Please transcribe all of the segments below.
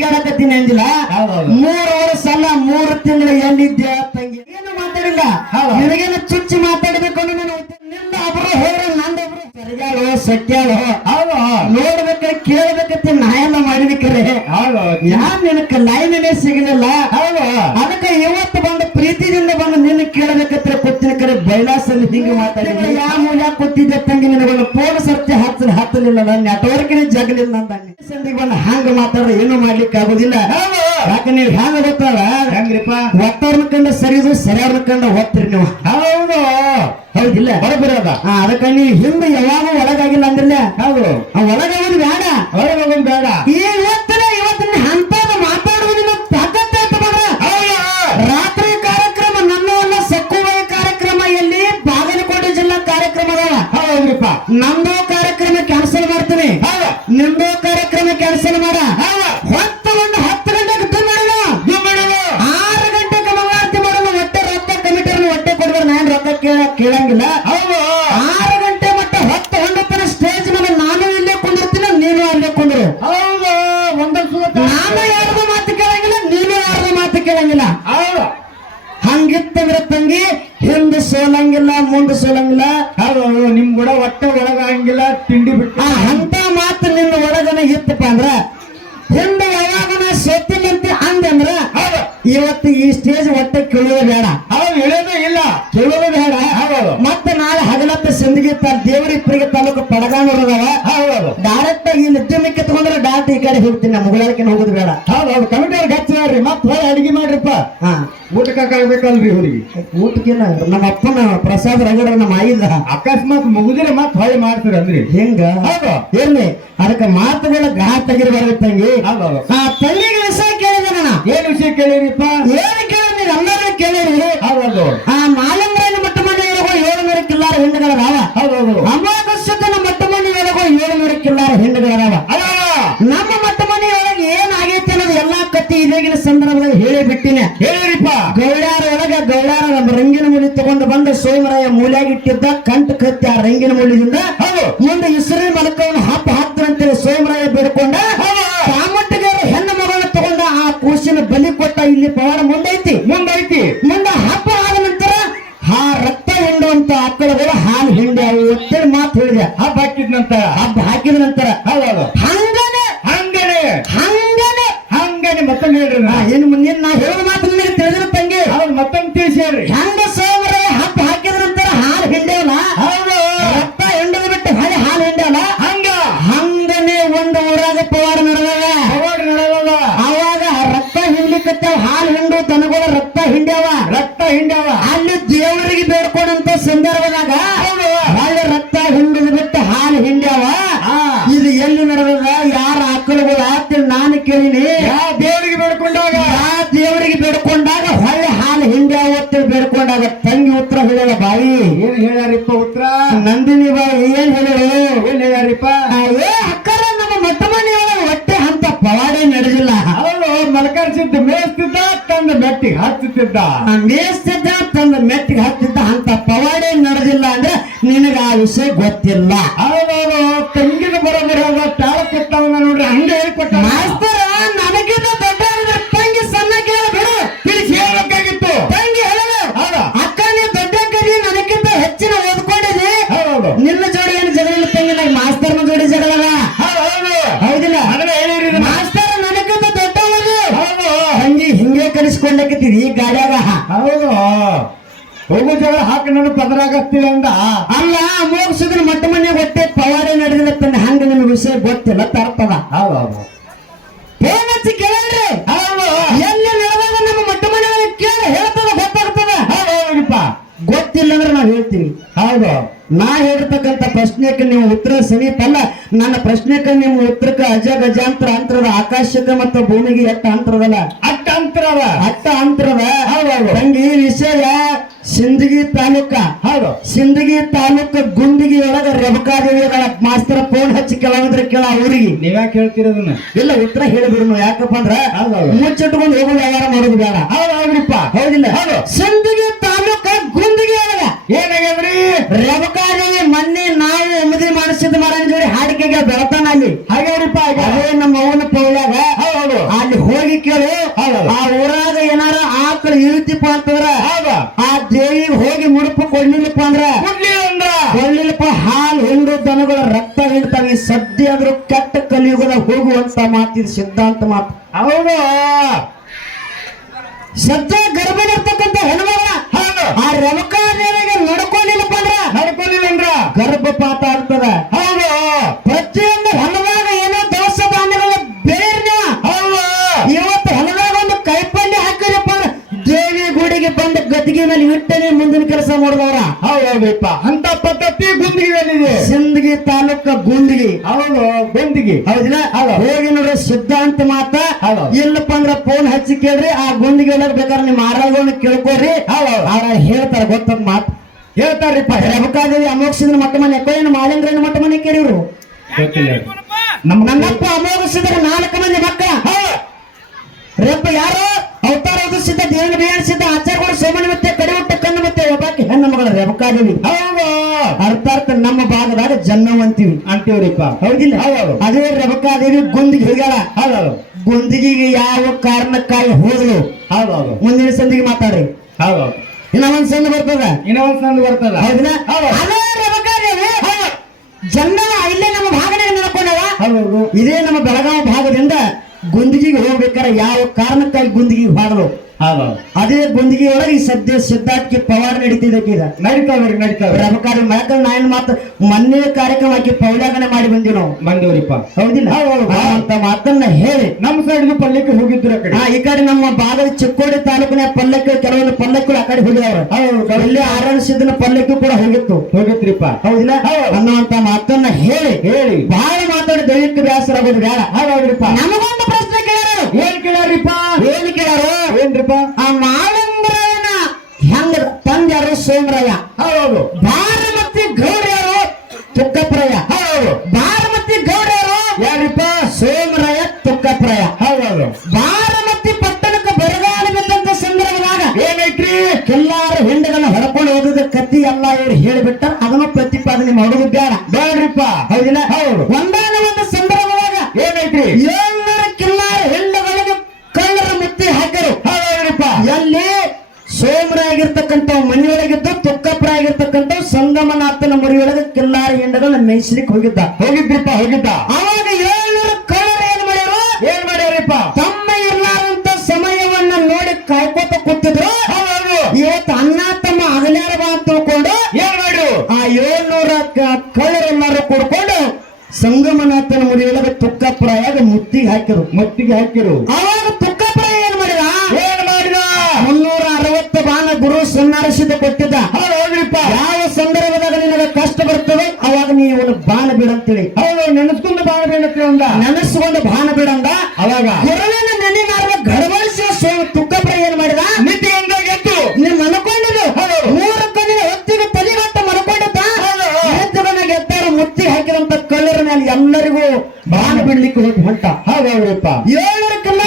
ಕೇಳಕತ್ತೀನಿ ಅಂದಿಲ್ಲ. ಮೂರು ವರ್ಷ ಅಲ್ಲ ಮೂರು ತಿಂಗಳು ಎಲ್ಲಿದ್ದೆ ತಂಗಿ? ಏನು ಮಾತಾಡಿಲ್ಲ. ನಿನಗೇನು ಚುಚ್ಚಿ ಮಾತಾಡಬೇಕು ಅಂದ್ರೆ ನಿಂದ ಒಬ್ರು ಹೇಳ ನಂದೊಬ್ರು ಸರಿಯಾಳು ಸತ್ಯಾಳು ಕೇಳ್ಬೇಕಂತ ನಾ ಎಲ್ಲ ಹೌದು. ಯಾರ್ ನಿನಕ ಲೈನೇ ಸಿಗಲಿಲ್ಲ? ಹೌದು. ಅದಕ್ಕೆ ಇವತ್ತು ಬಂದು ಪ್ರೀತಿದಿಂದ ಬಂದು ನಿನ್ನ ಕೇಳಬೇಕಂತ ಕೊತ್ತಿನ ಕರೆ ಬೈಲಾಸಲ್ಲಿ ಹಿಂಗೆ ಮಾತಾಡಿದ್ರೆ ಯಾವ ಮೂಲ ಕೊತ್ತಿದ್ದೆ ತಂಗಿ? ನಿನಗೊಂದು ಫೋನ್ ಸರ್ತಿ ಹಚ್ಚ ಹತ್ತಲಿಲ್ಲ ನೆಟ್ವರ್ಕಿನ ಜಗಲಿಲ್ಲ ಅಂದಂಗೆ ಸಂದಿಗೆ ಬಂದು ಹಂಗ ಮಾತಾಡ್ರೆ ಏನು ಮಾಡ್ಲಿಕ್ಕೆ ಆಗೋದಿಲ್ಲ. ಯಾಕೆ ನೀವು ಹ್ಯಾಂಗ ಗೊತ್ತಾರ? ಹೆಂಗ್ರಿಪ್ಪ? ಒತ್ತವ್ರನ್ನ ಕಂಡ ಸರಿದು ಸರಿಯವ್ರನ್ನ ಕಂಡ ಒತ್ತಿರಿ ನೀವು. ಹೌದು. ಹೌದಿಲ್ಲ? ಬರೋಬ್ಬರಿ ಅದ ಹಾ ಅದಕ್ಕೆ ನೀವು ಹಿಂದೆ ಯಾವಾಗ ಒಳಗಾಗಿಲ್ಲ ಅಂದ್ರಲ್ಲ? ಹೌದು. ಆ ಒಳಗಾಗೋದು ಬೇಡ. ಹೊರಗೆ ಹೋಗೋದು ಬೇಡ ಈ ಹೌದು ನಾನು ಯಾರ್ದು ಮಾತು ಕೇಳಂಗಿಲ್ಲ ನೀನು ಯಾರ್ದು ಮಾತು ಕೇಳಂಗಿಲ್ಲ. ಹೌದು. ಹಂಗಿತ್ತಂದ್ರೆ ತಂಗಿ ಹಿಂದೆ ಸೋಲಂಗಿಲ್ಲ ಮುಂದೆ ಸೋಲಂಗಿಲ್ಲ. ಹೌದು ನಿಮ್ ಕೂಡ ಹೊಟ್ಟೆ ಒಳಗಂಗಿಲ್ಲ ತಿಂಡಿ ಬಿಟ್ಟು. ಅಂತ ಮಾತು ನಿನ್ನ ಒಳಗನ ಇತ್ತಪ್ಪ ಅಂದ್ರ ಹಿಂದೆ ಯಾವಾಗನ ಸೋತಿಲ್ಲಂತೆ ಅಂದ್ರ ಹೌದು. ಇವತ್ತು ಈ ಸ್ಟೇಜ್ ಹೊಟ್ಟೆ ಕೇಳೋದು ಬೇಡ. ಹೌದು ಹೇಳೋದು ಇಲ್ಲ. ಕೇಳೋದು ಬೇಡ. ಹೌದು. ಮತ್ತೆ ನಾಳೆ ಹಗಲತ್ತ ಸಂದಿಗೆ ದೇವರ ಇಪ್ಪರಿಗೆ ತಾಲೂಕು ಪಡಗಾನೂರು ಅದಾವ. ಹೌದು. ಡೈರೆಕ್ಟ್ ಆಗಿ ನಿತ್ಯಮಿಕ್ಕೆ ತಗೊಂಡ್ರೆ ಡಾಟ್ ಈ ಕಡೆ ಹೋಗ್ತೀನಿ ನಮ್ಮ ಮುಗಳಕ್ಕೆ ಹೋಗೋದು ಬೇಡ. ಹೌದು ಹೌದು. ಕಮಿಟಿ ಅವ್ರಿಗೆ ಹಚ್ಚಾರ್ರಿ ಮತ್ತೆ ಹೋಗಿ ಅಡಿಗೆ ಮಾಡ್ರಿಪ್ಪ. ಹಾ. ಊಟಕ್ಕೆ ಕಾಯ್ಬೇಕಲ್ರಿ ಇವ್ರಿಗೆ. ಊಟಕ್ಕೆ ನಮ್ಮ ಅಪ್ಪನ ಪ್ರಸಾದ ರಗಡ ನಮ್ಮ ಆಯಿಲ್ಲ. ಅಕಸ್ಮಾತ್ ಮುಗಿದ್ರೆ ಮತ್ತೆ ಹೊಳೆ ಮಾಡ್ತೀರಿ ಅಂದ್ರಿ ಹೆಂಗ? ಹೌದು. ಇರ್ಲಿ ಅದಕ್ಕೆ ಮಾತುಗಳ ಘಾಟ್ ತೆಗಿರ್ಬಾರ್ದು ತಂಗಿ. ಹೌದು ಆ ತಂಗಿಗೆ ವಿಷಯ ಕೇಳಿದೆ ನಾನು. ಏನ್ ವಿಷಯ ಕೇಳಿರಿಪ್ಪ ಏನು ಕೇಳಿ ನೀವು ಎಲ್ಲರೂ ಕೇಳಿರಿ ಹೌದು. ಆ ಮಾಲಂಬರನ ಮಟ್ಟ ಮಾಡಿ ಏಳುನೂರು ಕಿಲ್ಲಾರ ರಾವ. ಹೌದು ಹೌದು. ಮಟ್ಟ ಮಂಡಿಗಳಿಗೂ ಏಳುನೂರು ಕಿಲ್ಲಾರ ಅಲ್ಲ ನಮ್ಮ ಮತ್ತ ಮನೆಯೊಳಗೆ ಏನಾಗೈತಿ ಅನ್ನೋದು ಎಲ್ಲಾ ಕತ್ತಿ ಇದೇಗಿನ ಸಂದರ್ಭದಲ್ಲಿ ಹೇಳಿ ಬಿಟ್ಟಿನ ಹೇಳಿರಿಪ್ಪ. ಗೌಳ್ಯಾರ ಒಳಗ ಗೌಳ್ಯಾರ ನಮ್ಮ ರಂಗಿನ ಮುಳಿ ತಗೊಂಡು ಬಂದ ಸೋಮರಾಯ ಮೂಲ್ಯಾಗಿಟ್ಟಿದ್ದ ಕಂಠ ಕತ್ತಿ ಆ ರಂಗಿನ ಮುಳಿದಿಂದ ಹೌದು. ಮುಂದೆ ಇಸ್ರಿ ಮಲಕವನ್ನು ಮೇಸ್ತಿದ್ದ ತಂದ ಮೆಟ್ಟಿಗೆ ಹತ್ತಿದ್ದ ಅಂತ ಪವಾಡಿ ನಡೆದಿಲ್ಲ ಅಂದ್ರೆ ನಿನಗ ಆ ವಿಷಯ ಗೊತ್ತಿಲ್ಲ. ಅವನವನು ಅಂದ? ಅಲ್ಲ ಮೋಕ್ಷದ ಮಟ್ಟ ಮನೆ ಹೊಟ್ಟೆ ಪವಾಡಿ ನಡೆದಿಲ್ಲ ತಂದೆ ಹಂಗ ನಿಮ್ಗೆ ವಿಷಯ ಗೊತ್ತಿಲ್ಲ ತರ್ತದ. ಹಚ್ಚಿ ಕೇಳ್ರಿ? ಎಲ್ಲಿ ನಡೆದಾಗ ನಮ್ಮ ಮಟ್ಟ ಮನೆ ಕೇಳಿ ಹೇಳ್ತದ ಗೊತ್ತಾಗ್ತದ? ಹೌದು ಹೌದ್ರಿಪ್ಪ ಗೊತ್ತಿಲ್ಲ ಅಂದ್ರೆ ನಾವು ಹೇಳ್ತೀವಿ ಹೌದು. ನಾ ಹೇಳ್ತಕ್ಕಂತ ಪ್ರಶ್ನೆಗೆ ನೀವು ಉತ್ತರ ಸಮೀಪ ಅಲ್ಲ ನನ್ನ ಪ್ರಶ್ನೆಗೆ ನಿಮ್ಮ ಉತ್ತರಕ್ಕೆ ಅಜ ಗಜಾಂತರ ಅಂತರದ ಆಕಾಶಕ್ಕೆ ಮತ್ತು ಭೂಮಿಗೆ ಎಟ್ಟ ಅಂತರದಲ್ಲ. ಅಂತರವ ಅಟ್ಟ ಅಂತರವ ಹೌದೌದು. ತಂಗಿ ಈ ವಿಷಯ ಸಿಂದಗಿ ತಾಲೂಕ ಹೌದು. ಸಿಂದಗಿ ತಾಲೂಕ ಗುಂಡಿಗಿ ಒಳಗ ರೆಬಕಾದೇವಿಗಳ ಮಾಸ್ತರ ಫೋನ್ ಹಚ್ಚಿ ಕೇಳಂದ್ರೆ ಕೇಳ ಅವ್ರಿಗೆ ನೀವ್ಯಾಕೆ ಹೇಳ್ತಿರೋದನ್ನ? ಇಲ್ಲ ಉತ್ತರ ಹೇಳಿದ್ರು ಯಾಕಪ್ಪ ಅಂದ್ರ. ಮುಚ್ಚಿಟ್ಕೊಂಡು ಹೋಗೋ ವ್ಯವಹಾರ ಮಾಡೋದು ಬೇಡ. ಹೌದು ಹೌದಿಲ್ಲ? ಹೌದು. ಸಿಂದಗಿ ತಾಲೂಕ ಗುಂಡಿಗಿ ಒಳಗ ಏನಾಗ್ಯದ್ರಿ? ರೆಬಕಾದೇವಿ ಮೊನ್ನೆ ನಾವು ಉಮದಿ ಮಾಡಿಸಿದ ಮರಣ ಜೋಡಿ ಹಾಡಿಕೆಗೆ ಬೆಳತಾನ ಅಲ್ಲಿ ಹಾಗ್ಯಾವ್ರಿಪ್ಪ ಹಾಗೆ ಅದೇ ನಮ್ಮ ಅವನ ಪೌಲ್ಯಾಗ ಹೌದು ಆ ಅಲ್ಲಿ ಹೋಗಿ ಕೇಳು ಹೌದು. ಆ ಊರಾಗ ಏನಾರ ಆಕಳ ಇರುತ್ತಿಪ್ಪ ಅಂತಂದ್ರ ಹೌದ ಆ ದೇವಿಗೆ ಹೋಗಿ ಮುಡುಪು ಕೊಡ್ಲಿಲ್ಲಪ್ಪ ಅಂದ್ರ ಕುಡ್ಲಿ ಅಂದ್ರ ಕೊಡ್ಲಿಲ್ಲಪ್ಪ ಹಾಲು ಹಿಂಡು ದನಗಳ ರಕ್ತ ಹಿಡ್ತಾವ ಈ ಸದ್ಯ ಆದ್ರೂ ಕಲಿಯುಗದ ಹೋಗುವಂತ ಮಾತಿದ್ ಸಿದ್ಧಾಂತ ಮಾತು. ಹೌದು. ಸದ್ಯ ಗರ್ಭದರ್ತಕ್ಕಂಥ ಹೆಣ್ಮಗಳ ಹೌದು. ಆ ರಮಕಾದೇವಿಗೆ ನಡ್ಕೊಂಡಿಲ್ಲಪ್ಪ ಅಂದ್ರ? ನಡ್ಕೊಂಡಿಲ್ಲ ಅಂದ್ರ? ಗರ್ಭಪಾತ ಆಗ್ತದ. ಹೌದು. ಪ್ರತಿಯೊಂದು ಹೊಲದಾಗ ಏನೋ ದವಸ ಧಾನ್ಯಗಳ ಬೇರ್ನ ಹೌದು. ಇವತ್ತು ಹೊಲದಾಗ ಒಂದು ಕೈಪಲ್ಯ ಹಾಕಿರಪ್ಪ ಅಂದ್ರ ದೇವಿ ಗುಡಿಗೆ ಬಂದ ಗದ್ದಿಗೆ ಮೇಲೆ ಇಟ್ಟನೆ ಮುಂದಿನ ಕೆಲಸ ಮಾಡಿದವ್ರ ಹೌದಪ್ಪ ಅಂತ ಪದ್ಧತಿ ಗುಂದಿಗೆಯಲ್ಲಿದೆ ಸಿಂದಗಿ ತಾಲೂಕ ಗುಂದಿಗಿ. ಹೌದು ಗುಂದಿಗಿ. ಹೌದಿಲ್ಲ? ಹೌದು. ಹೋಗಿ ನೋಡ್ರಿ ಸಿದ್ಧಾಂತ ಮಾತ. ಹೌದು. ಇಲ್ಲಪ್ಪ ಅಂದ್ರ ಫೋನ್ ಹಚ್ಚಿ ಕೇಳ್ರಿ ಆ ಗುಂದಿಗೆ ಬೇಕಾದ್ರೆ ನಿಮ್ಮ ಆರೋಗ್ಯವನ್ನು ಕೇಳ್ಕೊರಿ ಹೌದು. ಅವ್ರ ಹೇಳ್ತಾರ ಗೊತ್ತದ ಮಾತು. ಹೇಳ್ತಾರ್ರಿಪ್ಪ. ರೇವಕಾದೇವಿ ಅಮೋಕ್ಷಿದ್ರ ಮಟ್ಟ ಮನೆ ಏನು ಮಾಲಿಂಗ್ರನ ಮಟ್ಟ ಮನೆ ಕೇಳಿವ್ರು. ಗೊತ್ತಿಲ್ಲ. ನಮ್ಮ ನನ್ನಪ್ಪ ಅಮೋಘಸಿದ್ರ ನಾಲ್ಕು ಮಂದಿ ಮಕ್ಕಳ. ರೇಪ ಯಾರು? ಅವತಾರ ಉದಿಸಿದ್ದ ದೇವನ ಬೇಯಿಸಿದ್ದ ಆಚಾರಗಳು ಸೋಮನ ಮತ್ತೆ ಕಡಿಮುಟ್ಟ ಕಣ್ಣು ಮತ್ತೆ ಒಬ್ಬಾಕಿ ಹೆಣ್ಣು ಮಗಳ ರೇವಕಾದೇವಿ ಹೌದು. ಅರ್ಥಾರ್ಥ ನಮ್ಮ ಭಾಗದಾಗ ಜನ್ನವ್ ಅಂತೀವಿ. ಅಂತೀವ್ರಿಪ್ಪ. ಹೌದಿಲ್ಲ? ಹೌದು. ಅದೇ ರೇವಕಾದೇವಿ ಗುಂದಿಗೆ ಹೋಗ್ಯಾಳ ಹೌದೌದು. ಗುಂದಿಗೆಗೆ ಯಾವ ಕಾರಣಕ್ಕಾಗಿ ಹೋದಳು ಹೌದೌದು. ಮುಂದಿನ ಸಂದಿಗೆ ಮಾತಾಡ್ರಿ. ಹೌದೌದು. ಇನ್ನ ಒಂದ್ ಸಂದ ಬರ್ತದ? ಇನ್ನ ಒಂದ್ ಸಂದ್ ಬರ್ತದ. ಹೌದಿಲ್ಲ? ಹೌದು. ಅದೇ ರೇವಕಾದೇವಿ ಜನ್ನವ ಇಲ್ಲೇ ನಮ್ಮ ಭಾಗದಾಗ ನಡ್ಕೊಂಡವ ಹೌದು ಇದೇ ನಮ್ಮ ಬೆಳಗಾವಿ ಭಾಗದಿಂದ ಗುಂದಿಗೆಗೆ ಹೋಗ್ಬೇಕಾದ್ರೆ ಯಾವ ಕಾರಣಕ್ಕಾಗಿ ಗುಂದಿಗೆಗೆ ಹೋದಳು ಹೌದೌದು ಅದೇ ಬಂದಿಗೆ ಒಳಗೆ ಈ ಸದ್ಯ ಸಿದ್ಧಾರ್ಥಕ್ಕೆ ಪವಾಡ ನಡೀತಿದ್ದಕ್ಕೆ ಈಗ ನಡೀತಾವ್ರಿ ನಡೀತಾವ್ರಿ ರಮಕಾರಿ ಯಾಕಂದ್ರೆ ನಾನು ಮಾತು ಮೊನ್ನೆ ಕಾರ್ಯಕ್ರಮ ಹಾಕಿ ಪೌಡಾಗನೆ ಮಾಡಿ ಬಂದಿವಿ ನಾವು. ಬಂದವ್ರಿಪ್ಪ. ಹೌದಿಲ್ಲ? ಹೌದು, ಹೌದು. ಅಂತ ಮಾತನ್ನ ಹೇಳಿ. ನಮ್ಮ ಸೈಡ್ ಪಲ್ಲಕ್ಕೆ ಹೋಗಿದ್ರು ಹಾ ಈ ಕಡೆ ನಮ್ಮ ಭಾಗದ ಚಿಕ್ಕೋಡಿ ತಾಲೂಕಿನ ಪಲ್ಲಕ್ಕೆ ಕೆಲವೊಂದು ಪಲ್ಲಕ್ಕೂ ಆ ಕಡೆ ಹೋಗಿದವರು ಹೌದು. ಇಲ್ಲಿ ಆರಣ ಸಿದ್ದನ ಕೂಡ ಹೋಗಿತ್ತು. ಹೋಗಿತ್ರಿಪ್ಪ. ಹೌದಿಲ್ಲ? ಹೌದು. ಅನ್ನುವಂತ ಮಾತನ್ನ ಹೇಳಿ. ಹೇಳಿ. ಬಹಳ ಮಾತಾಡಿ ದೈಹಿಕ ಬೇಸರ ಆಗೋದು ಬೇಡ. ಹೌದ್ರಿಪ್ಪ. ನಮಗೊಂದು ಪ್ರಶ್ನೆ ಕೇಳಾರು ಏನ್ ಕೇಳ್ಯಾರಿಪ್ಪ ಏನ್ ಕೇಳಾರು? ಏನ್ರಿಪ್ಪ? ಆ ಮಾಳಂಗ್ರಾಯನ ಹೆಂಗ ತಂದ್ಯಾರು ಸೋಮರಾಯ? ಹೌದು. ಬಾರಮತಿ ಗೌಡ ಯಾರು ತುಕ್ಕಪ್ರಾಯ. ಹೌದು. ಬಾರಮತಿ ಗೌಡ ಯಾರು ಯಾರಿಪ್ಪ? ಸೋಮರಾಯ ತುಕ್ಕಪ್ರಯ. ಹೌದು. ಬಾರಮತಿ ಪಟ್ಟಣಕ್ಕೆ ಬರಗಾಲ ಬಿದ್ದಂತ ಸಂದರ್ಭದಾಗ ಏನೈತ್ರಿ? ಎಲ್ಲಾರು ಹೆಂಡಗಳನ್ನ ಹೊಡ್ಕೊಂಡು ಹೋಗುದ ಕತ್ತಿ ಎಲ್ಲ ಇವ್ರು ಹೇಳಿಬಿಟ್ಟ ಅದನ್ನು ಪ್ರತಿಪಾದನೆ ಮಾಡೋದು ಬೇಡ. ಬೇಡ್ರಿಪ್ಪ. ಹೌದಿಲ್ಲ? ಹೌದು. ಒಂದಾನ ಸಂಗಮನಾಥನ ಮರಿಯೊಳಗೆ ಕಿಲ್ಲಾರ ಹೆಂಡಗಳನ್ನ ಮೇಯಿಸ್ಲಿಕ್ಕೆ ಹೋಗಿದ್ದ. ಹೋಗಿದ್ರಿಪ್ಪ ಹೋಗಿದ್ದ. ಅವಾಗ ಏಳ್ನೂರು ಕಳ್ಳರು ಏನ್ ಮಾಡ್ಯಾರು? ಏನ್ ಮಾಡ್ಯಾರಿಪ್ಪ? ತಮ್ಮ ಇರ್ಲಾರಂತ ಸಮಯವನ್ನ ನೋಡಿ ಕಾಯ್ಕೋತ ಕೂತಿದ್ರು. ಇವತ್ತು ಅನ್ನ ತಮ್ಮ ಅಗಲ್ಯಾರ ಬಾ ಅಂತ ತಿಳ್ಕೊಂಡು ಏನ್ ಮಾಡ್ರು? ಆ ಏಳ್ನೂರ ಕಳ್ಳರೆಲ್ಲರೂ ಕೂಡ್ಕೊಂಡು ಸಂಗಮನಾಥನ ಮುರಿಯೊಳಗೆ ತುಕ್ಕಪ್ಪರಾಯಾಗ ಮುತ್ತಿಗೆ ಹಾಕಿರು ಮುತ್ತಿಗೆ ಹಾಕಿರು ಅವಾಗ ತುಕ್ಕಪ್ರಾಯ ಏನ್ ಮಾಡಿದ? ಏನ್ ಮಾಡಿದ? ಮುನ್ನೂರ ಅರವತ್ತು ಬಾಣ ಗುರು ಸನ್ನಾರಿಸಿದ ಕೊಟ್ಟಿದ್ದ. ಯಾವ ಕಷ್ಟ ಬರ್ತದೆ ಅವಾಗ ನೀ ಇವನು ಬಾಣ ಬಿಡಂತೇಳಿ ಹೌದು ನೆನೆಸ್ಕೊಂಡು ಬಾಣ ಬೇಡತ್ರಿ ಅಂದ. ನೆನೆಸ್ಕೊಂಡು ಬಾಣ ಬಿಡಂದ ಅವಾಗ. ಗುರುವಿನ ನೆನೆಗಾರ ಗಡವಳಿಸಿ ಸೋ ತುಕ್ಕಪ್ರ ಏನ್ ಮಾಡಿದ? ನಿತ್ಯ ಅಂದಾಗ ಎದ್ದು ನೀನ್ ಮನ್ಕೊಂಡಿದ್ದು ಹೌದು. ಮೂರು ಕಣ್ಣಿನ ಹೊತ್ತಿಗೆ ತಲೆಗಟ್ಟ ಮನ್ಕೊಂಡಿದ್ದ ಹೌದು. ಎದ್ದವನಾಗ ಎತ್ತಾರ ಮುತ್ತಿ ಹಾಕಿದಂತ ಕಳ್ಳರ ಮೇಲೆ ಎಲ್ಲರಿಗೂ ಬಾಣ ಬಿಡ್ಲಿಕ್ಕೆ ಹೋಗಿ ಹೊಂಟ. ಹಾಗೆ ಹೌದ್ರಿಪ್ಪ. ಏಳರ ಕಲ್ಲ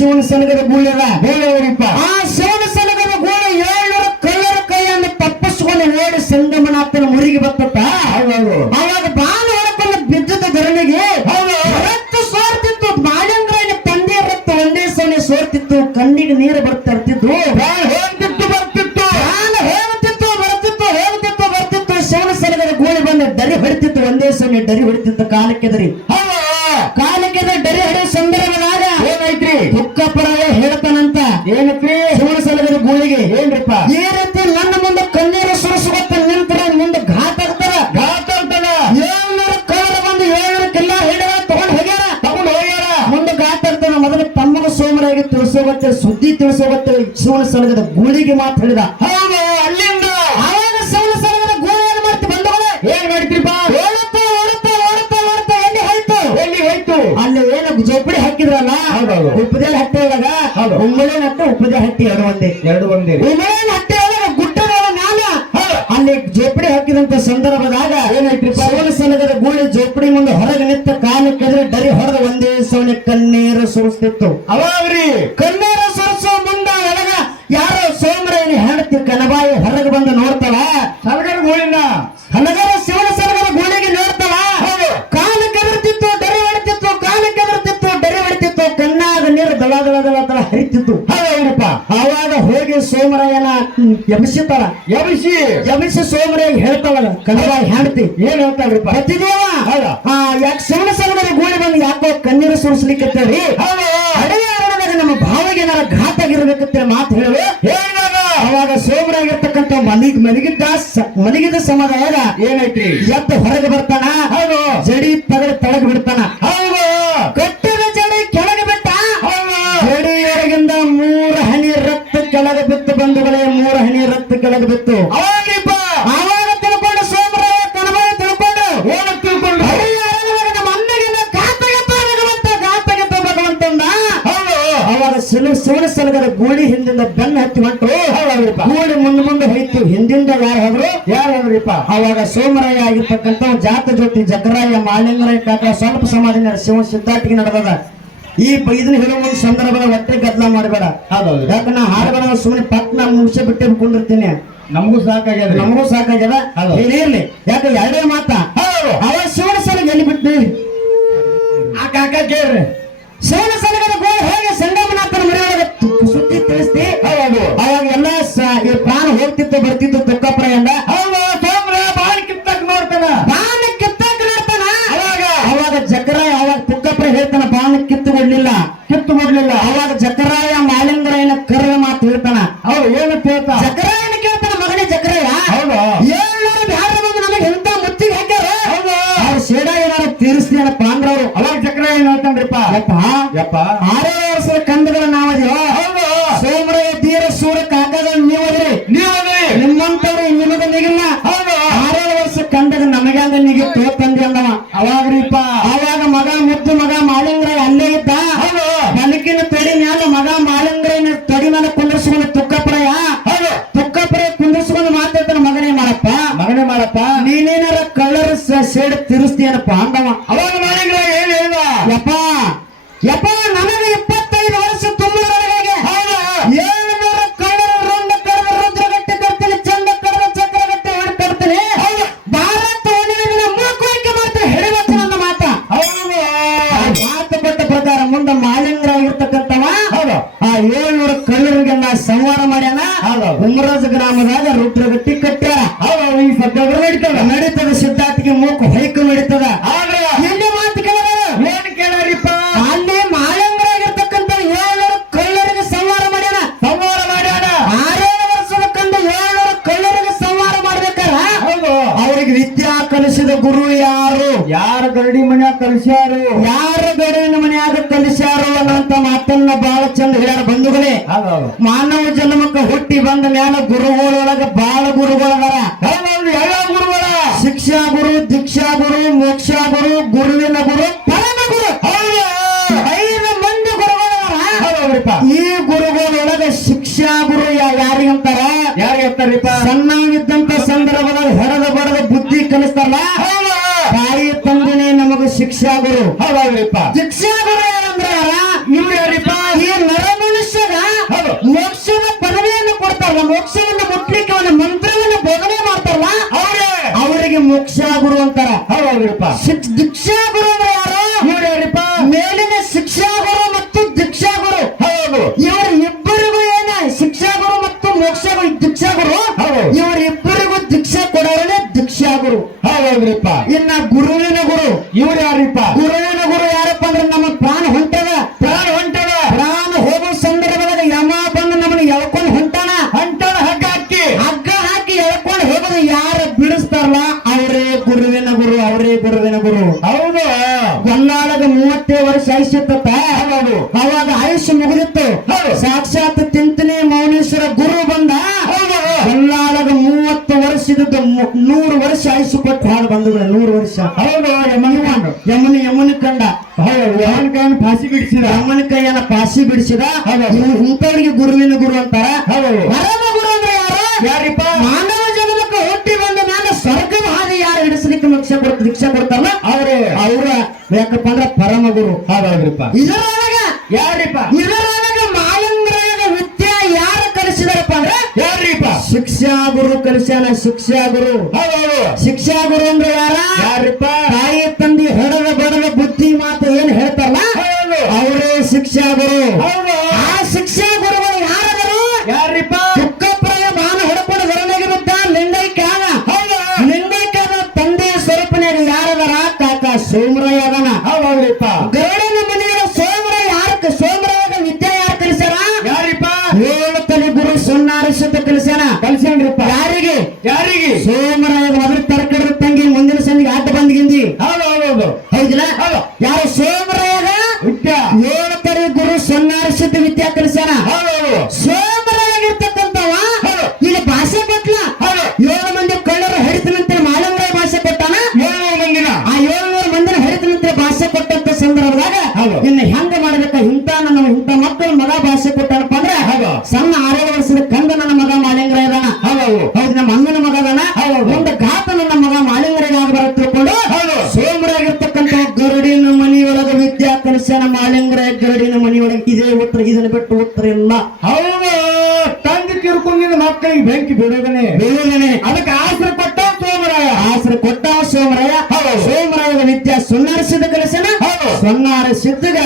ಶಿವನ ಸಲಗದ ಗೂಳ್ಯದ ಬೇರೆಯವರಿಪ್ಪ ಆ ಶಿವನ ಸಲಗದ ಗೂಳ ಏಳ್ನೂರ ಕಳ್ಳರ ಕೈಯನ್ನು ತಪ್ಪಿಸ್ಕೊಂಡು ನೋಡಿ ಸಂಗಮನಾಥನ ಮುರಿಗೆ ಹೌದು ಅವಾಗ ಬಾಣ ಹೊಡಕೊಂಡು ಬಿದ್ದದ ಧರಣಿಗೆ ರಕ್ತ ಸೋರ್ತಿತ್ತು ಮಾಲೇಂದ್ರನ ತಂದೆ ರಕ್ತ ಒಂದೇ ಸೋನೆ ಸೋರ್ತಿತ್ತು ಕಣ್ಣಿಗೆ ನೀರು ಬರ್ತಾ ಇರ್ತಿದ್ದು ಹೋಗ್ತಿತ್ತು ಬರ್ತಿತ್ತು. ಬಾಣ ಹೋಗುತ್ತಿತ್ತು ಬರ್ತಿತ್ತು ಹೋಗುತ್ತಿತ್ತು ಬರ್ತಿತ್ತು. ಶಿವನ ಸಲಗದ ಗೂಳಿ ಬಂದ ದರಿ ಹೊಡಿತಿತ್ತು ಒಂದೇ ಸೊನ್ನೆ ದರಿ ಹೊಡಿತಿತ್ತು ಕಾಲಕ್ಕೆ ದರಿ ಏನೈತ್ರಿ ಶಿವನ ಸಲಗದ ಗೂಳಿಗೆ ಏನ್ರಿಪ್ಪ? ಈ ರೀತಿ ನನ್ನ ಮುಂದೆ ಕಣ್ಣೀರು ಸುರಿಸುವಂತ ನಿಂತರ ಮುಂದೆ ಘಾತ ಆಗ್ತಾರ ಘಾತ ಅಂತದ ಏಳ್ನೂರು ಕಳ್ಳರ ಬಂದು ಏಳ್ನೂರು ಕಿಲ್ಲ ಹಿಡಿದ ತಗೊಂಡ್ ಹೋಗ್ಯಾರ? ತಗೊಂಡ್ ಹೋಗ್ಯಾರ. ಮುಂದೆ ಘಾತ ಆಗ್ತಾನ ಮೊದಲು ತಮ್ಮನ ಸೋಮರಾಗಿ ತಿಳಿಸೋಗತ್ತೆ ಸುದ್ದಿ ತಿಳಿಸೋಗತ್ತೆ ಶಿವನ ಸಲಗದ ಗೂಳಿಗೆ ಮಾತು ಹೇಳಿದ. ಹೌದು ಅಲ್ಲಿಂದ. ಅವಾಗ ಶಿವನ ಸಲಗದ ಗೂಳಿ ಏನ್ ಬಂದವಳೆ? ಏನ್ ಮಾಡಿದ್ರಿಪ್ಪ ಓಡುತ್ತಾ ಓಡುತ್ತಾ ಓಡುತ್ತಾ ಓಡುತ್ತಾ ಎಲ್ಲಿ ಹೋಯ್ತು? ಎಲ್ಲಿ ಹೋಯ್ತು? ಅಲ್ಲಿ ಏನು ಜೋಪಡಿ ಹಾಕಿದ್ರಲ್ಲ? ಹೌದೌದು. ಉಪ್ಪದೇ ಹೌದು. ಉಮ್ಮಳೆ ಹಟ್ಟಿ ಎರಡು ಒಂದೇ. ಎರಡು ಒಂದೇ. ಒಳಗ ಗುಡ್ಡದ ಮ್ಯಾಲ. ಅಲ್ಲಿ ಜೋಪಡಿ ಹಾಕಿದಂತ ಸಂದರ್ಭದಾಗ ಏನೈತ್ರಿ ಸೋಲ ಸಲಗದ ಗೂಳಿ ಜೋಪಡಿ ಮುಂದೆ ಹೊರಗೆ ನಿಂತ ಕಾಲು ಕದ್ರೆ ಡರಿ ಹೊರದ ಒಂದೇ ಸವನೆ ಕಣ್ಣೀರು ಸುರಿಸ್ತಿತ್ತು. ಅವಾಗ್ರಿ. ಕಣ್ಣೀರು ಸುರಿಸೋ ಮುಂದ ಒಳಗ ಯಾರೋ ಸೋಮರೇನಿ ಹೆಂಡತಿ ಕನಬಾಯಿ ಹೊರಗೆ ಬಂದು ನೋಡ್ತಾಳ ಎಬ್ಸಿತಾಳ ಎಬ್ಸಿ ಎಬ್ಸಿ ಸೋಮರಾಯ ಹೇಳ್ತಾಳ ಕನ್ನಡ ಹೆಂಡತಿ ಏನ್ ಹೇಳ್ತಾಳ್ರಿಪ್ಪ? ಪ್ರತಿದೇವ? ಆ ಯಾಕೆ ಸಣ್ಣ ಸಲಗದ ಗೂಳಿ ಬಂದು ಯಾಕೋ ಕಣ್ಣೀರು ಅಡವಿ ಅರಣ್ಯದಾಗ ನಮ್ಮ ಭಾವಗೆ ಏನಾರ ಘಾತ ಆಗಿರ್ಬೇಕಂತ ಮಾತು ಹೇಳು. ಅವಾಗ ಸೋಮರಾಗಿರ್ತಕ್ಕಂಥ ಮನಿಗ್ ಮಲಗಿದ್ದ ಮಲಗಿದ ಸಮದಾಗ ಏನೈತಿ ಎತ್ತ ಹೊರಗೆ ಬರ್ತಾನ. ಹೌದು. ಜಡಿ ಪಗಡ ತಳಗ್ ಬಿಡ್ತಾನ. ಹಿಂದಿಂದ ಯಾರು ಹೋದ್ರು ಯಾರು ಹೋದ್ರಿಪ್ಪ ಅವಾಗ ಸೋಮರಾಯ ಆಗಿರ್ತಕ್ಕಂಥ ಜಾತ ಜ್ಯೋತಿ ಜಗರಾಯ ಮಾಲಿಂಗರಾಯ ಕಾಕ ಸ್ವಲ್ಪ ಸಮಾಧಾನ ಶಿವ ಸಿದ್ಧಾರ್ಥಿಗೆ ನಡೆದದ. ಈ ಇದನ್ನ ಹೇಳುವ ಒಂದು ಸಂದರ್ಭದ ಒಟ್ಟೆ ಗದ್ದಲ ಮಾಡಬೇಡ. ಹೌದೌದು. ಯಾಕಂದ್ರೆ ನಾ ಹಾಡುಗಳ ಸುಮ್ಮನೆ ನಾ ಮುಗಿಸಿ ಬಿಟ್ಟು ಕೊಂಡಿರ್ತೀನಿ ನಮಗೂ ಸಾಕಾಗ್ಯದ ನಮಗೂ ಸಾಕಾಗ್ಯದ? ಹೌದು. ಇರ್ಲಿ. ಯಾಕ ಎರಡೇ ಮಾತ? ಅವ ಶಿವನ ಸಲಗ ಎಲ್ಲಿ ಬಿಟ್ಟು ಆ ಕಾಕ ಕೇಳ್ರಿ. ಶಿವನ ಸಲಗದ ಗೋಳು ಹೇಗೆ ಸಂಗಮನಾಥನ ಮನೆಯೊಳಗೆ ಬರ್ತಿತ್ತು ತುಕ್ಕಪ್ರಾಯಂದ ಹೌದು They're a Panda ಕಲ್ಸ್ಯಾರು ಯಾರ ಗಡಿನ ಮನೆಯಾಗ ಕಲಿಸ್ಯಾರು ಅನ್ನೋಂತ ಮಾತನ್ನ ಬಹಳ ಚಂದ ಹೇಳ್ಯಾರ ಬಂಧುಗಳೇ. ಮಾನವ ಜನ್ಮಕ್ಕೆ ಹುಟ್ಟಿ ಬಂದ ಮ್ಯಾಲ ಗುರುಗಳೊಳಗ ಬಾಳ ಗುರುಗಳದಾರ ಎಲ್ಲ ಗುರುಗಳ. ಶಿಕ್ಷಾ ಗುರು ದೀಕ್ಷಾ ಗುರು ಮೋಕ್ಷಾ ಗುರು ಗುರುವಿನ ಗುರು ಪರಮ ಗುರು. ಐದು ಮಂದಿ ಗುರುಗಳದಾರ ಈ ಗುರುಗಳೊಳಗ ಶಿಕ್ಷಾ ಗುರು ಯಾರಿಗಂತಾರ ಯಾರಿಗೆ ಸಣ್ಣ ಇದ್ದಂತ ಸಂದರ್ಭದಾಗ ಹೊರದ ಬಡದ ಬುದ್ಧಿ ಕಲಿಸ್ತಾರಲ್ಲ? ನಮಗ ಶಿಕ್ಷಾ ಗುರು ಹೌದ್ರಿಪ್ಪ ಶಿಕ್ಷಾ ಗುರು ಯಾರಂದ್ರ ಯಾರ? ಇವ್ರು ಯಾರಿಪ್ಪ? ಈ ನರ ಮನುಷ್ಯನ. ಮೋಕ್ಷದ ಪದವಿಯನ್ನು ಕೊಡ್ತಾರಲ್ಲ ಮೋಕ್ಷವನ್ನು ಮುಟ್ಲಿಕ್ಕೆ ಅವನ ಮಂತ್ರವನ್ನು ಬೋಧನೆ ಮಾಡ್ತಾರಲ್ಲ ಅವರೇ. ಅವರಿಗೆ ಮೋಕ್ಷ ಗುರು ಅಂತಾರ. ಹೌದ್ರಿಪ್ಪ ಶಿಕ್ಷಾ ಗುರು ಅಂದ್ರೆ ಹೌದ್ರಿಪ್ಪ ಇನ್ನ ಗುರುವಿನ ಗುರು ಇವ್ರು ಯಾರಿಪ್ಪ? ಗುರುವಿನ ಗುರು ಯಾರಪ್ಪ ಅಂದ್ರೆ ನಮ್ಮ ಪ್ರಾಣ ಹೊಂಟದ ವರ್ಷ ಆಯುಷ್ ಕೊಟ್ಟು ಹಾಳು ಬಂಧುಗಳು ನೂರು ವರ್ಷ. ಹೌದು ಯಮನಿಕೊಂಡು. ಯಮನ ಯಮನ ಕಂಡ. ಹೌದು ಕೈಯನ್ನು ಫಾಸಿ ಬಿಡಿಸಿದ. ಯಮನ ಕೈಯನ್ನ ಫಾಸಿ ಬಿಡಿಸಿದ. ಹೌದು. ಇಂಥವ್ರಿಗೆ ಗುರುವಿನ ಗುರು ಅಂತಾರ? ಹೌದು ಪರಮ ಗುರು ಅಂದ್ರೆ ಯಾರು? ಯಾರಿಪ್ಪ? ಮಾನವ ಜನ್ಮಕ್ಕೆ ಹುಟ್ಟಿ ಬಂದ ಮೇಲೆ ಸ್ವರ್ಗದ ಹಾದಿ ಯಾರು ಹಿಡಿಸಲಿಕ್ಕೆ ಮೋಕ್ಷ ಕೊಡ್ತ ದೀಕ್ಷಾ ಕೊಡ್ತಾರಲ್ಲ? ಅವರೇ. ಅವರ. ಯಾಕಪ್ಪ ಅಂದ್ರೆ ಪರಮ ಗುರು. ಹೌದೌದ್ರಿಪ್ಪ ಇದರೊಳಗ ಯಾರಿಪ್ಪ? ಇದರೊಳಗ ಶಿಕ್ಷಾ ಗುರು ಕಲಿಸ್ಯಾನ ಶಿಕ್ಷಾ ಗುರು ಶಿಕ್ಷಾ ಗುರು ಅಂದ್ರೆ ಯಾರ? ಯಾರಿಪ್ಪ? ತಾಯಿ ತಂದಿ ಹೊಡೆದ ಬಡದ ಬುದ್ಧಿ ಮಾತು ಏನ್ ಹೇಳ್ತಾರಲ್ಲ? ಅವರೇ ಶಿಕ್ಷಾ ಗುರು ಹೌದು. ಆ ಶಿಕ್ಷಾ ಗುರುಗಳು ಯಾರದರು ಯಾರಿಪ್ಪ? ದುಃಖಪ್ರಾಯ ಮಾನ ಹೊಡ್ಕೊಂಡು ಹೊರನಾಗಿ ಬಿದ್ದ ಲಿಂಗೈಕ್ಯಾನ. ಹೌದು. ಲಿಂಗೈಕ್ಯದ ತಂದೆಯ ಸ್ವರೂಪನಾಗ ಯಾರದರ? ಕಾಕ ಸೋಮರಾಯ ಅದನ ಹೌದೌದ್ರಿಪ್ಪ ಇನ್ನು ಹೆಂಗ ಮಾಡ್ಬೇಕ ಇಂತ ನನ್ನ ಇಂತ ಮಕ್ಕಳು ಮಗ ಭಾಷೆ ಕೊಟ್ಟಾರಪ್ಪ ಅಂದ್ರೆ. ಸಣ್ಣ ಆರೇಳು ವರ್ಷದ ಕಂದ ನನ್ನ ಮಗ ಮಾಲಿಂಗ್ರ ಇದಾನ ಹೌದು ನಮ್ಮ ಅಣ್ಣನ ಮಗ ಅದಾನ ಹೌದು. ಒಂದು ಘಾತ ನನ್ನ ಮಗ ಮಾಲಿಂಗರಾಯ ಬರ ತಿಳ್ಕೊಂಡು ಹೌದು. ಸೋಮರಾಗಿರ್ತಕ್ಕಂಥ ಗರುಡಿನ ಮನೆಯೊಳಗ ವಿದ್ಯಾ ಕನಸನ ಮಾಲಿಂಗ್ರ ಗರುಡಿನ ಮನೆಯೊಳಗೆ ಇದೇ ಉತ್ತರ ಇದನ್ನ ಬಿಟ್ಟು ಉತ್ತರ ಇಲ್ಲ ಹೌದು ತಂದೆ ತಿರ್ಕೊಂಡಿದ್ದ ಮಕ್ಕಳಿಗೆ ಬೆಂಕಿ ಬಿಡೋದನೆ ಬೇಗನೆ ಅದಕ್ಕೆ ಆಸರೆ ಕೊಟ್ಟ ಸೋಮರಾಯ ಆಸರೆ ಕೊಟ್ಟ ಸೋಮರಾಯ ಹೌದು. ಸೋಮರಾಯದ ವಿದ್ಯಾ ಸುನ್ನರಿಸಿದ ಕನಸನ. ಸುನ್ನಾರ ಸಿದ್ಧಗ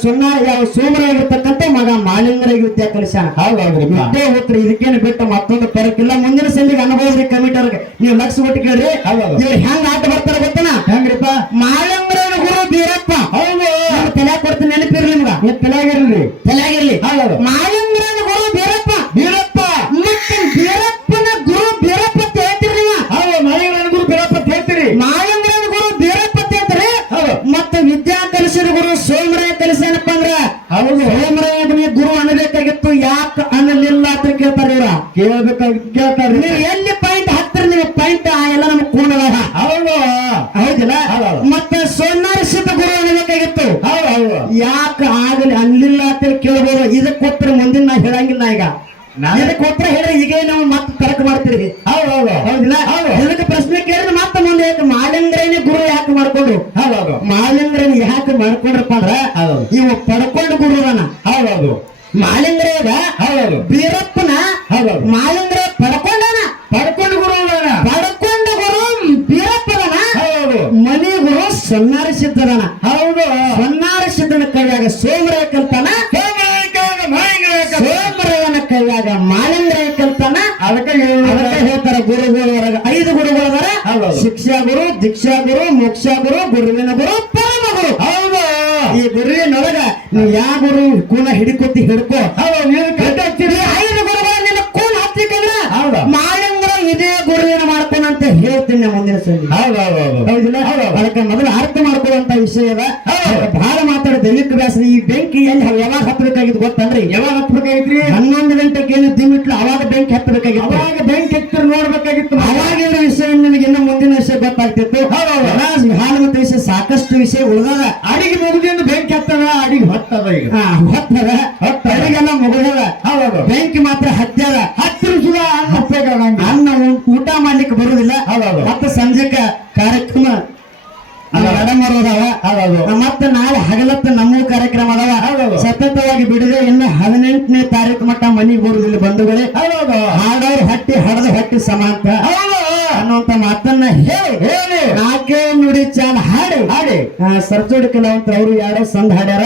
ಸೊನ್ನಾರ ಯಾವ ಸೋಮರಾಗಿರ್ತಕ್ಕಂಥ ಮಗ ಮಾಲಿಂಗರಿಗೆ ವಿದ್ಯಾ ಕಲಿಸ್ಯಾನ. ಹೌದ್ರಿ ಇದೇ ಉತ್ತರ ಇದಕ್ಕೇನು ಬಿಟ್ಟು ಮತ್ತೊಂದು ಪರಕ್ಕಿಲ್ಲ ಮುಂದಿನ ಸಂದಿಗೆ ಅನುಭವಿಸ್ರಿ ಕಮಿಟರ್ಗೆ ನೀವು ಲಕ್ಷ ಕೊಟ್ಟು ಕೇಳ್ರಿ. ಇವ್ರು ಹೆಂಗ್ ಆಟ ಬರ್ತಾರ ಗೊತ್ತನ? ಹೆಂಗ್ರಿಪ್ಪ? ಮಾಲಿಂಗರನ ಗುರು ಬೀರಪ್ಪ. ಹೌದು. ತಲೆ ಕೊಡ್ತೀನಿ ನೆನಪಿರ್ಲಿ ನಿಮ್ಗ. ತಲೆಯಾಗಿರ್ಲಿ ತಲೆಯಾಗಿರ್ಲಿ ಹೌದು. ಮಾಲಿಂಗರನ ಕೇಳ್ತಾರೆ ಕೇಳ್ಬೇಕಾಗಿ ಕೇಳ್ತಾರ್ರಿ. ನೀವು ಎಲ್ಲಿ ಪಾಯಿಂಟ್ ಹತ್ತಿರ ನೀವು ಪಾಯಿಂಟ್ ಎಲ್ಲ ನಮ್ಗೆ ಕೂಣದ ಹೌದು. ಹೌದಿಲ್ಲ? ಹೌದು. ಮತ್ತೆ ಸೋನಾರಿಸಿದ ಗುರು ಅನ್ನಬೇಕಾಗಿತ್ತು ಯಾಕೆ ಆಗಲಿ ಅನ್ಲಿಲ್ಲ ಅಂತ ಕೇಳ್ಬೋದು. ಇದಕ್ಕೆ ಕೊಟ್ಟರೆ ಮುಂದಿನ ನಾ ಹೇಳಂಗಿಲ್ಲ ಈಗ. ನಾನು- ಇದಕ್ಕೆ ಹೇಳ್ರಿ ಹೇಳಿ ಈಗ ನಾವು ಮತ್ತೆ ತರ್ಕ ಮಾಡ್ತೀರಿ. ಹೌದು ಹೌದು. ಹೌದಿಲ್ಲ? ಹೌದು. ಇದಕ್ಕೆ ಪ್ರಶ್ನೆ ಕೇಳಿದ್ರೆ ಮತ್ತೆ ಮುಂದೆ ಯಾಕೆ ಮಾಲಿಂಗ್ರೇನೆ ಗುರು ಯಾಕೆ ಮಾಡ್ಕೊಂಡು ಹೌದು ಮಾಲಿಂಗ್ರೇನ್ ಯಾಕೆ ಮಾಡ್ಕೊಂಡ್ರಪ್ಪ ಅಂದ್ರೆ. ಇವು ಪಡ್ಕೊಂಡು ಗುರುವನ ಹೌದು ಮಾಲಿಂಗ್ರೇಗ ಹೌದು. ಬೀರಪ್ಪನ ಹೌದು ಮಾಲಿಂಗ್ರ ಪಡ್ಕೊಂಡನ. ಪಡ್ಕೊಂಡು ಗುರು. ಪಡ್ಕೊಂಡ ಗುರು ಬೀರಪ್ಪದನ ಹೌದು. ಮನಿ ಗುರು ಸೊನ್ನಾರ ಸಿದ್ಧದನ ಹೌದು ಸೊನ್ನಾರ ಸಿದ್ಧನ ಕೈಯಾಗ ಸೋಮರ ಕಲ್ತಾನ ಸೋಮರವನ ಕೈಯಾಗ ಮಾಲಿಂದ್ರ ಕಲ್ತಾನ ಅದಕ್ಕೆ ಅದಕ್ಕೆ ಹೇಳ್ತಾರ ಗುರುಗಳು ಹೊರಗ ಐದು ಗುರುಗಳವರ. ಶಿಕ್ಷಾ ಗುರು ದೀಕ್ಷಾ ಗುರು ಮೋಕ್ಷ ಗುರು ಗುರುವಿನ ಗುರು ಪರಮ ಗುರು ಹೌದು. ಈ ಗುರುವಿನೊಳಗ ನೀ ಯಾ ಗುರು ಕೂನ ಹಿಡ್ಕೊತಿ ಹಿಡ್ಕೋ. ಹೌದು ನೀವು ಕಟ್ಟ ಹಚ್ಚಿರಿ ಈ ಐದು ಗುರುಗಳ ನಿನ್ನ ಕೂನ ಹತ್ತಿಕಂದ್ರ ಹೌದು. ಮಾಲಿಂಗ್ರ ಇದೇ ಗುರುವಿನ ಮಾಡ್ತಾನ ಅಂತ ಹೇಳ್ತೀನಿ ನಾ ಮುಂದಿನ ಸಂಜೆ ಹೌದು ಹೌದು ಹೌದು ಹೌದಿಲ್ಲ ಹೌದು. ಅದಕ್ಕೆ ಮೊದಲು ಅರ್ಥ ಮಾಡ್ಕೊಳ್ಳುವಂತ ವಿಷಯ ಅದ ಹೌದು. ಬಹಳ ಮಾತಾಡ ದೈನಿಕ ಬ್ಯಾಸರ ಈ ಬೆಂಕಿ ಎಲ್ಲಿ ಯಾವಾಗ ಹತ್ತಬೇಕಾಗಿತ್ತು ಗೊತ್ತಂದ್ರೆ ಯಾವಾಗ ಹತ್ಬೇಕಾಗಿತ್ರಿ ಹನ್ನೊಂದು ಗಂಟೆಗೆ ಏನು ದಿಮಿಟ್ಲು ಅವಾಗ ಬೆಂಕಿ ಹತ್ತಬೇಕಾಗಿತ್ತು. ಅವಾಗ ಬೆಂಕಿ ಹತ್ತಿರ ನೋಡ್ಬೇಕಾಗಿತ್ತು ಅವಾಗಿನ ವಿಷಯ ನಿಮಗೆ ಇನ್ನು ಮುಂದಿನ ವಿಷಯ ಗೊತ್ತಾಗ್ತಿತ್ತು. ಹೌದು. ಎಲ್ಲ ಹಾಲು ಮತ್ತು ವಿಷಯ ಸಾಕಷ್ಟು ವಿಷಯ ಉಳಿದದ. ಅಡಿಗೆ ಮುಗಿದಿಂದ ಬೆಂಕಿ ಹತ್ತದ ಅಡಿಗೆ ಹೊತ್ತದ ಈಗ. ಹೊತ್ತದ. ಹೊತ್ತ ಅಡಿಗೆಲ್ಲ ಮುಗಿದದ. ಬೆಂಕಿ ಮಾತ್ರ ಹತ್ಯದ ಹತ್ತಿರ ಸುದ ಹತ್ತಬೇಕಾಗಂಗಿಲ್ಲ ಅನ್ನ ಊ- ಊಟ ಮಾಡ್ಲಿಕ್ಕೆ ಬರುದಿಲ್ಲ ಹೌದು. ಮತ್ತೆ ಸಂಜೆಕ ಕಾರ್ಯಕ್ರಮ ನಡಮರೋದವ ಹೌದು ಮತ್ತೆ ನಾಳೆ ಹಗಲತ್ತ ನಮ್ಮ ಕಾರ್ಯಕ್ರಮ ಅದಾವ ಹೌದು. ಸತತವಾಗಿ ಬಿಡದೆ ಇನ್ನು ಹದಿನೆಂಟನೇ ತಾರೀಕು ಮಟ್ಟ ಮನೆಗೆ ಬರುದಿಲ್ಲ ಬಂಧುಗಳೇ ಹೌದು. ಹಾಡೋರು ಹಟ್ಟಿ ಹಡದ ಹಟ್ಟಿ ಸಮಾಂತ ಅನ್ನುವಂತ ಮಾತನ್ನ ಹೇಳಿ. ಹೇಳಿ. ನಾಲ್ಕೇ ನುಡಿ ಚಾನ್ ಹಾಡಿ. ಹಾಡಿ. ಸರ್ಜೋಡಿ ಕೆಲವಂತ ಅವರು ಯಾರೋ ಸಂದ್ ಹಾಡ್ಯಾರ